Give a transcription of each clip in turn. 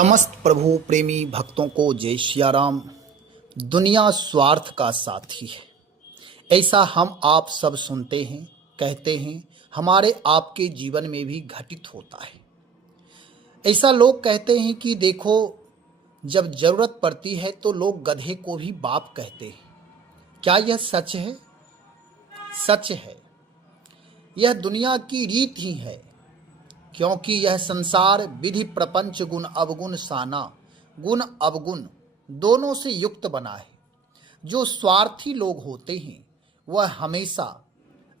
समस्त प्रभु प्रेमी भक्तों को जय सिया राम। दुनिया स्वार्थ का साथी है, ऐसा हम आप सब सुनते हैं, कहते हैं, हमारे आपके जीवन में भी घटित होता है। ऐसा लोग कहते हैं कि देखो, जब जरूरत पड़ती है तो लोग गधे को भी बाप कहते हैं। क्या यह सच है? सच है। यह दुनिया की रीत ही है, क्योंकि यह संसार विधि प्रपंच गुण अवगुण साना, गुण अवगुण दोनों से युक्त बना है। जो स्वार्थी लोग होते हैं वह हमेशा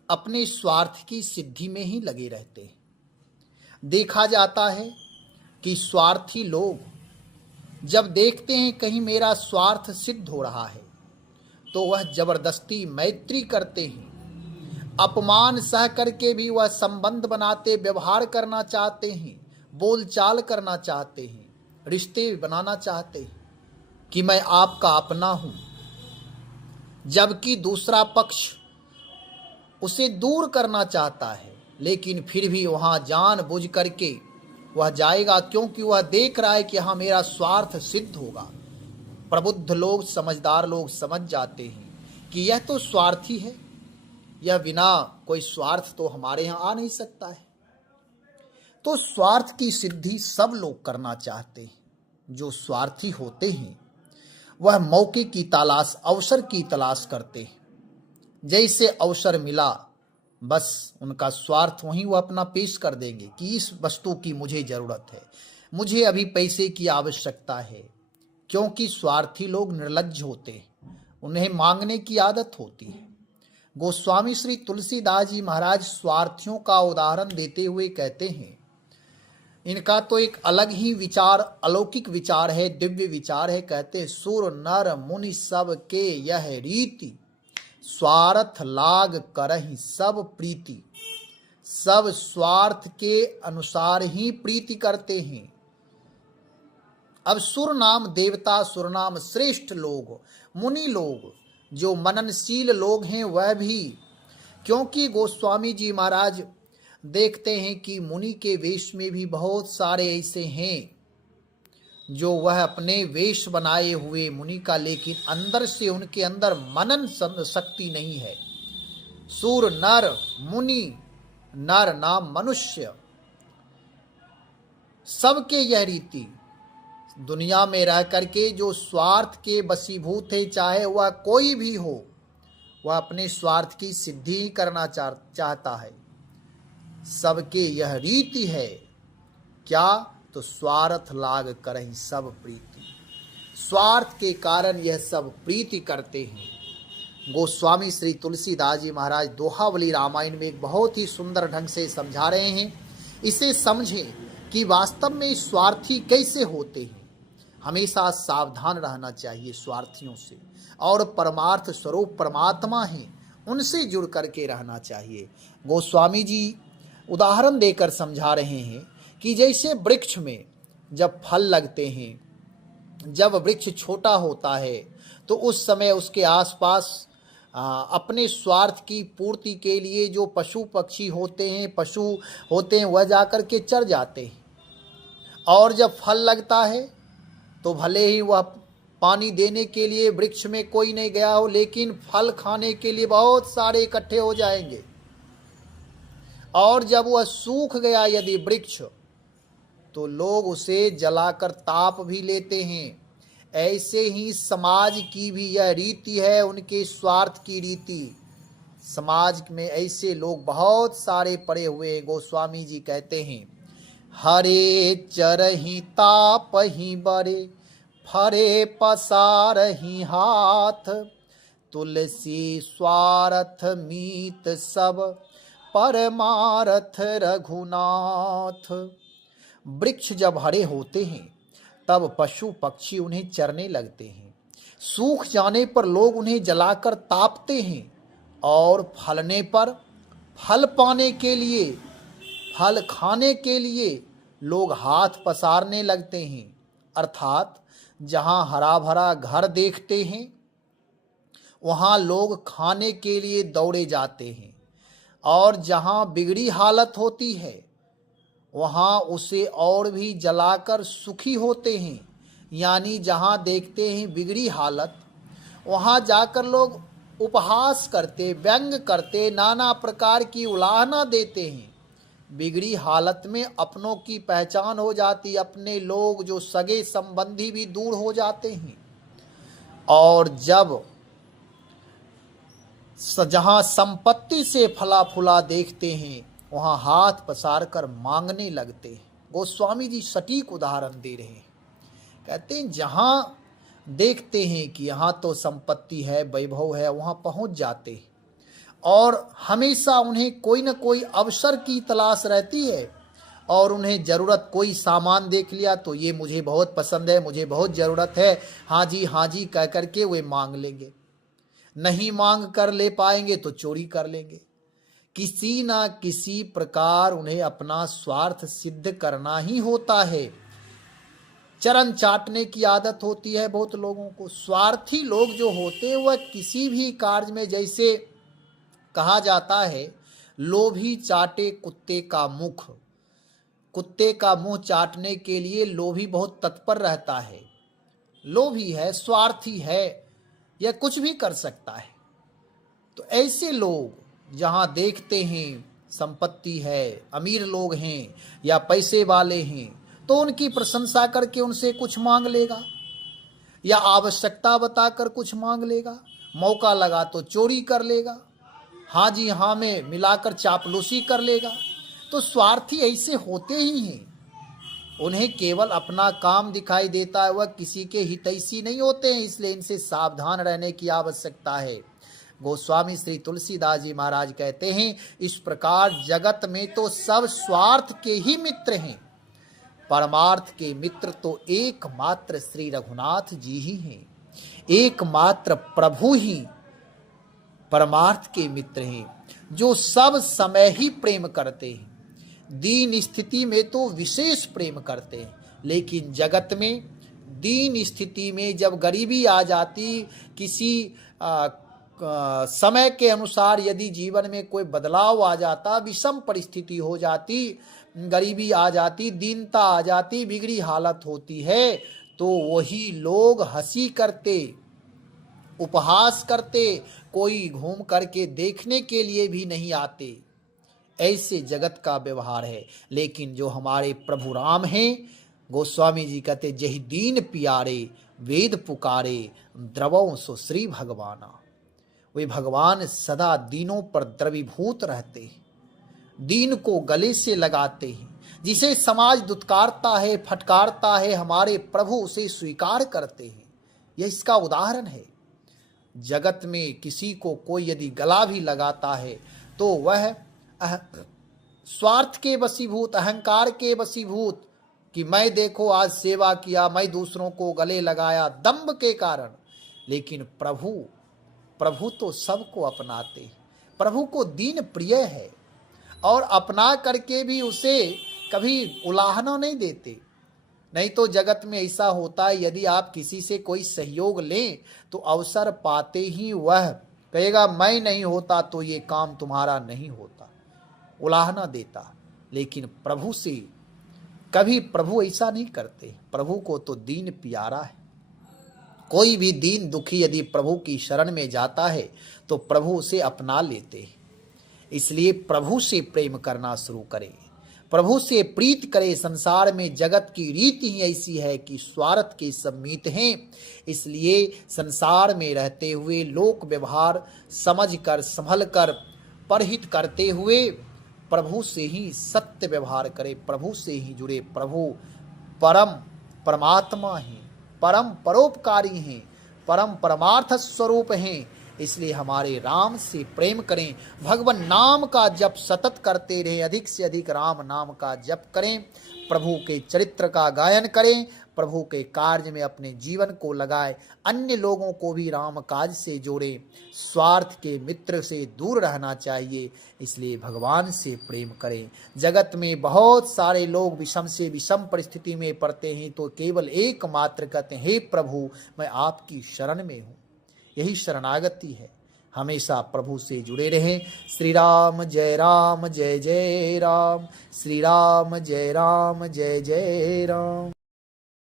अपने स्वार्थ की सिद्धि में ही लगे रहते हैं। देखा जाता है कि स्वार्थी लोग जब देखते हैं कहीं मेरा स्वार्थ सिद्ध हो रहा है तो वह जबरदस्ती मैत्री करते हैं। अपमान सह करके भी वह संबंध बनाते, व्यवहार करना चाहते हैं, बोलचाल करना चाहते हैं, रिश्ते बनाना चाहते हैं कि मैं आपका अपना हूं, जबकि दूसरा पक्ष उसे दूर करना चाहता है, लेकिन फिर भी वहां जानबूझ करके वह जाएगा, क्योंकि वह देख रहा है कि हाँ मेरा स्वार्थ सिद्ध होगा। प्रबुद्ध लोग, समझदार लोग समझ जाते हैं कि यह तो स्वार्थी है, यह बिना कोई स्वार्थ तो हमारे यहाँ आ नहीं सकता है। तो स्वार्थ की सिद्धि सब लोग करना चाहते हैं। जो स्वार्थी होते हैं वह मौके की तलाश, अवसर की तलाश करते हैं। जैसे अवसर मिला बस उनका स्वार्थ वहीं वो अपना पेश कर देंगे कि इस वस्तु की मुझे जरूरत है, मुझे अभी पैसे की आवश्यकता है। क्योंकि स्वार्थी लोग निर्लज्ज होते हैं, उन्हें मांगने की आदत होती है। गोस्वामी श्री तुलसीदास जी महाराज स्वार्थियों का उदाहरण देते हुए कहते हैं, इनका तो एक अलग ही विचार, अलौकिक विचार है, दिव्य विचार है। कहते हैं, सुर नर मुनि सब के यह रीति, स्वार्थ लाग करहि सब प्रीति। सब स्वार्थ के अनुसार ही प्रीति करते हैं। अब सुर नाम देवता, सुर नाम श्रेष्ठ लोग, मुनि लोग, जो मननशील लोग हैं वह भी, क्योंकि गोस्वामी जी महाराज देखते हैं कि मुनि के वेश में भी बहुत सारे ऐसे हैं जो वह अपने वेश बनाए हुए मुनि का, लेकिन अंदर से उनके अंदर मनन शक्ति नहीं है। सूर नर मुनि, नर नाम मनुष्य, सबके यह रीति, दुनिया में रह करके जो स्वार्थ के वशीभूत है, चाहे वह कोई भी हो, वह अपने स्वार्थ की सिद्धि ही करना चाहता है। सबके यह रीति है, क्या? तो स्वार्थ लाग करहि सब प्रीति। स्वार्थ के कारण यह सब प्रीति करते हैं। गोस्वामी श्री तुलसीदास जी महाराज दोहावली रामायण में एक बहुत ही सुंदर ढंग से समझा रहे हैं। इसे समझें कि वास्तव में स्वार्थी कैसे होते हैं। हमेशा सावधान रहना चाहिए स्वार्थियों से, और परमार्थ स्वरूप परमात्मा हैं, उनसे जुड़ करके रहना चाहिए। गोस्वामी जी उदाहरण देकर समझा रहे हैं कि जैसे वृक्ष में जब फल लगते हैं, जब वृक्ष छोटा होता है तो उस समय उसके आसपास अपने स्वार्थ की पूर्ति के लिए जो पशु पक्षी होते हैं, पशु होते हैं, वह जाकर के चर जाते हैं। और जब फल लगता है तो भले ही वह पानी देने के लिए वृक्ष में कोई नहीं गया हो, लेकिन फल खाने के लिए बहुत सारे इकट्ठे हो जाएंगे। और जब वह सूख गया यदि वृक्ष, तो लोग उसे जलाकर ताप भी लेते हैं। ऐसे ही समाज की भी यह रीति है, उनके स्वार्थ की रीति। समाज में ऐसे लोग बहुत सारे पड़े हुए हैं। गोस्वामी जी कहते हैं, हरे चरहि तापहि बरे, फरे पसारहि हाथ, तुलसी स्वार्थ मीत सब, परमारथ रघुनाथ। वृक्ष जब हरे होते हैं तब पशु पक्षी उन्हें चरने लगते हैं। सूख जाने पर लोग उन्हें जलाकर तापते हैं, और फलने पर फल पाने के लिए, फल खाने के लिए लोग हाथ पसारने लगते हैं। अर्थात जहां हरा भरा घर देखते हैं वहां लोग खाने के लिए दौड़े जाते हैं, और जहां बिगड़ी हालत होती है वहाँ उसे और भी जलाकर सुखी होते हैं। यानी जहाँ देखते हैं बिगड़ी हालत, वहाँ जाकर लोग उपहास करते, व्यंग करते, नाना प्रकार की उलाहना देते हैं। बिगड़ी हालत में अपनों की पहचान हो जाती, अपने लोग जो सगे संबंधी भी दूर हो जाते हैं। और जब जहाँ संपत्ति से फला फूला देखते हैं, वहाँ हाथ पसार कर मांगने लगते हैं। गोस्वामी जी सटीक उदाहरण दे रहे हैं। कहते हैं जहाँ देखते हैं कि यहाँ तो संपत्ति है, वैभव है, वहाँ पहुँच जाते हैं और हमेशा उन्हें कोई न कोई अवसर की तलाश रहती है। और उन्हें ज़रूरत, कोई सामान देख लिया तो ये मुझे बहुत पसंद है, मुझे बहुत ज़रूरत है, हाँ जी कह करके वे मांग लेंगे। नहीं मांग कर ले पाएंगे तो चोरी कर लेंगे। किसी ना किसी प्रकार उन्हें अपना स्वार्थ सिद्ध करना ही होता है। चरण चाटने की आदत होती है बहुत लोगों को। स्वार्थी लोग जो होते हैं वह किसी भी कार्य में, जैसे कहा जाता है, लोभी चाटे कुत्ते का मुख। कुत्ते का मुंह चाटने के लिए लोभी बहुत तत्पर रहता है। लोभी है, स्वार्थी है, यह कुछ भी कर सकता है। तो ऐसे लोग जहाँ देखते हैं संपत्ति है, अमीर लोग हैं या पैसे वाले हैं, तो उनकी प्रशंसा करके उनसे कुछ मांग लेगा या आवश्यकता बताकर कुछ मांग लेगा। मौका लगा तो चोरी कर लेगा, हाँ जी हाँ में मिलाकर चापलूसी कर लेगा। तो स्वार्थी ऐसे होते ही हैं। उन्हें केवल अपना काम दिखाई देता है, वह किसी के हितैषी नहीं होते हैं। इसलिए इनसे सावधान रहने की आवश्यकता है। गोस्वामी श्री तुलसीदास जी महाराज कहते हैं, इस प्रकार जगत में तो सब स्वार्थ के ही मित्र हैं, परमार्थ के मित्र तो एकमात्र श्री रघुनाथ जी ही हैं। एकमात्र प्रभु ही परमार्थ के मित्र हैं, जो सब समय ही प्रेम करते हैं। दीन स्थिति में तो विशेष प्रेम करते हैं, लेकिन जगत में दीन स्थिति में जब गरीबी आ जाती, किसी समय के अनुसार यदि जीवन में कोई बदलाव आ जाता, विषम परिस्थिति हो जाती, गरीबी आ जाती, दीनता आ जाती, बिगड़ी हालत होती है, तो वही लोग हंसी करते, उपहास करते, कोई घूम करके देखने के लिए भी नहीं आते। ऐसे जगत का व्यवहार है। लेकिन जो हमारे प्रभु राम हैं, गोस्वामी जी कहते, जही दीन पियारे वेद पुकारे, द्रवों सो श्री भगवाना। वे भगवान सदा दीनों पर द्रवीभूत रहते हैं, दीन को गले से लगाते हैं। जिसे समाज दुत्कारता है, फटकारता है, हमारे प्रभु उसे स्वीकार करते हैं। यह इसका उदाहरण है। जगत में किसी को कोई यदि गला भी लगाता है तो वह स्वार्थ के वशीभूत, अहंकार के वशीभूत, कि मैं देखो आज सेवा किया, मैं दूसरों को गले लगाया, दंभ के कारण। लेकिन प्रभु तो सबको अपनाते, प्रभु को दीन प्रिय है और अपना करके भी उसे कभी उलाहना नहीं देते। नहीं तो जगत में ऐसा होता है, यदि आप किसी से कोई सहयोग लें तो अवसर पाते ही वह कहेगा मैं नहीं होता तो ये काम तुम्हारा नहीं होता, उलाहना देता। लेकिन प्रभु से कभी प्रभु ऐसा नहीं करते। प्रभु को तो दीन प्यारा है। कोई भी दीन दुखी यदि प्रभु की शरण में जाता है तो प्रभु उसे अपना लेते हैं। इसलिए प्रभु से प्रेम करना शुरू करें, प्रभु से प्रीत करें। संसार में जगत की रीति ही ऐसी है कि स्वार्थ के सब मीत हैं। इसलिए संसार में रहते हुए लोक व्यवहार समझ कर, संभल कर, परहित करते हुए प्रभु से ही सत्य व्यवहार करें, प्रभु से ही जुड़े। प्रभु परमात्मा हैं, परम परोपकारी हैं, परम परमार्थ स्वरूप हैं। इसलिए हमारे राम से प्रेम करें, भगवान नाम का जप सतत करते रहें, अधिक से अधिक राम नाम का जप करें, प्रभु के चरित्र का गायन करें, प्रभु के कार्य में अपने जीवन को लगाएं, अन्य लोगों को भी राम काज से जोड़ें। स्वार्थ के मित्र से दूर रहना चाहिए। इसलिए भगवान से प्रेम करें। जगत में बहुत सारे लोग विषम से विषम परिस्थिति में पड़ते हैं तो केवल एकमात्र कहते हैं, हे प्रभु मैं आपकी शरण में हूँ। यही शरणागति है। हमेशा प्रभु से जुड़े रहें। श्री राम जय जय राम, श्री राम जय जय राम।